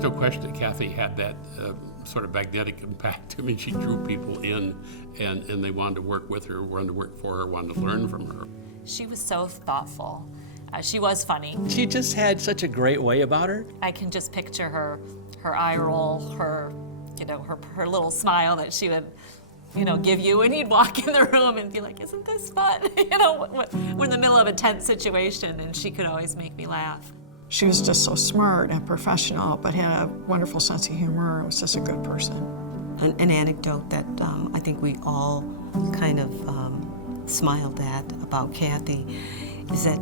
There's no question that Kathy had that sort of magnetic impact. I mean, she drew people in, and they wanted to work with her, wanted to work for her, wanted to learn from her. She was so thoughtful. She was funny. She just had such a great way about her. I can just picture her eye roll, her little smile that she would, give you when you'd walk in the room and be like, "Isn't this fun?" We're in the middle of a tense situation, and she could always make me laugh. She was just so smart and professional, but had a wonderful sense of humor. Was just a good person. An anecdote that I think we all kind of smiled at about Kathy is that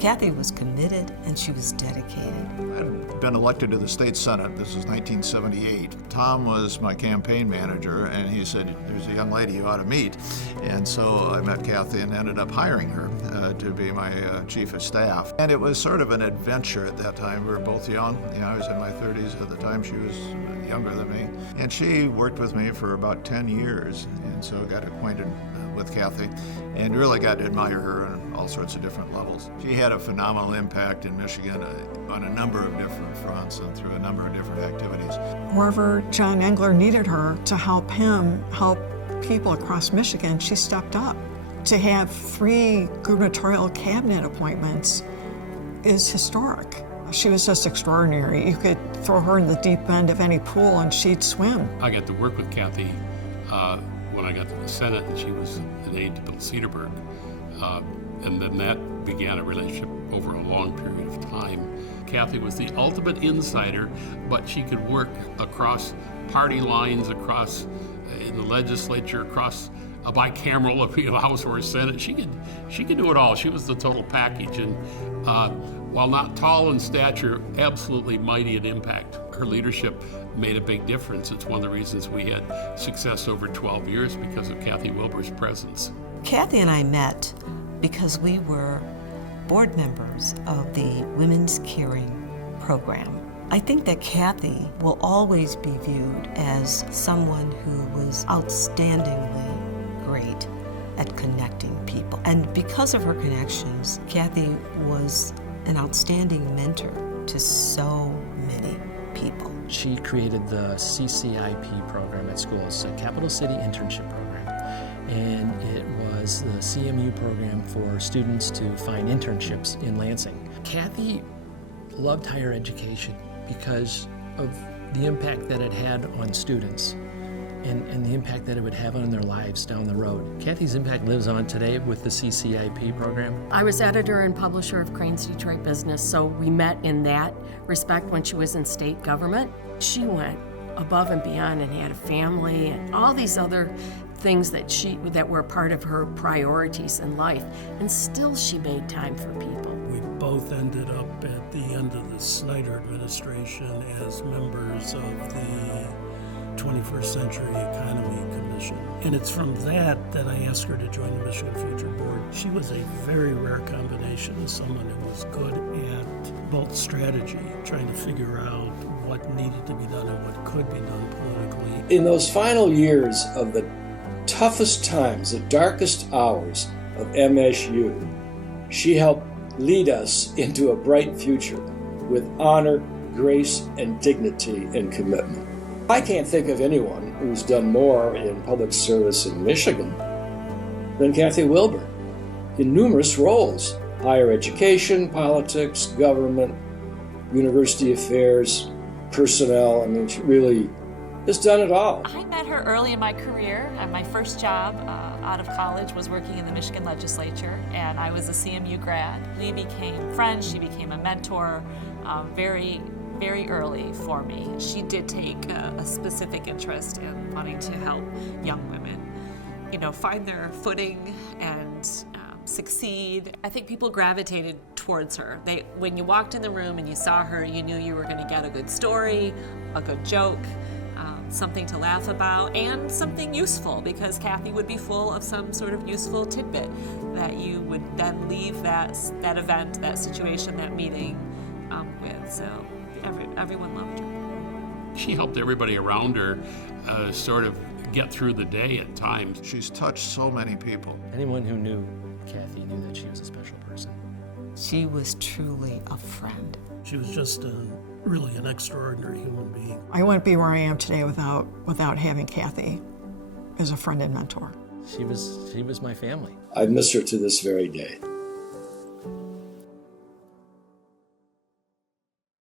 Kathy was committed and she was dedicated. I'd been elected to the state senate. This was 1978. Tom was my campaign manager, and he said, "There's a young lady you ought to meet." And so I met Kathy and ended up hiring her to be my chief of staff. And it was sort of an adventure at that time. We were both young. I was in my 30s at the time. She was younger than me. And she worked with me for about 10 years, and so got acquainted with Kathy and really got to admire her on all sorts of different levels. She had a phenomenal impact in Michigan on a number of different fronts and through a number of different activities. Wherever John Engler needed her to help him help people across Michigan, she stepped up. To have 3 gubernatorial cabinet appointments is historic. She was just extraordinary. You could throw her in the deep end of any pool and she'd swim. I got to work with Kathy when I got to the Senate, and she was an aide to Bill Cederberg. And then that began a relationship over a long period of time. Kathy was the ultimate insider, but she could work across party lines, across in the legislature, across a bicameral appeal, House or Senate. She could do it all. She was the total package, and while not tall in stature, absolutely mighty in impact. Her leadership made a big difference. It's one of the reasons we had success over 12 years because of Kathy Wilbur's presence. Kathy and I met because we were board members of the Women's Caring Program. I think that Kathy will always be viewed as someone who was outstandingly great at connecting people. And because of her connections, Kathy was an outstanding mentor to so many people. She created the CCIP program at schools, a Capital City Internship Program. And it was the CMU program for students to find internships in Lansing. Kathy loved higher education because of the impact that it had on students and the impact that it would have on their lives down the road. Kathy's impact lives on today with the CCIP program. I was editor and publisher of Crane's Detroit Business, so we met in that respect when she was in state government. She went above and beyond and had a family and all these other things that were part of her priorities in life, and still she made time for people. We both ended up at the end of the Snyder administration as members of the 21st Century Economy Commission. And it's from that I asked her to join the Michigan Future Board. She was a very rare combination of someone who was good at both strategy, trying to figure out what needed to be done and what could be done politically. In those final years of the toughest times, the darkest hours of MSU, she helped lead us into a bright future with honor, grace, and dignity and commitment. I can't think of anyone who's done more in public service in Michigan than Kathy Wilbur in numerous roles: higher education, politics, government, university affairs, personnel. I mean, she really has done it all. I met her early in my career. My first job out of college was working in the Michigan legislature, and I was a CMU grad. We became friends. She became a mentor very early for me. She did take a specific interest in wanting to help young women, find their footing and succeed. I think people gravitated towards her. When you walked in the room and you saw her, you knew you were going to get a good story, a good joke, something to laugh about, and something useful, because Kathy would be full of some sort of useful tidbit that you would then leave that event, that situation, that meeting with. So everyone loved her. She helped everybody around her sort of get through the day at times. She's touched so many people. Anyone who knew Kathy knew that she was a special person. She was truly a friend. She was just an really an extraordinary human being. I wouldn't be where I am today without having Kathy as a friend and mentor. She was my family. I miss her to this very day.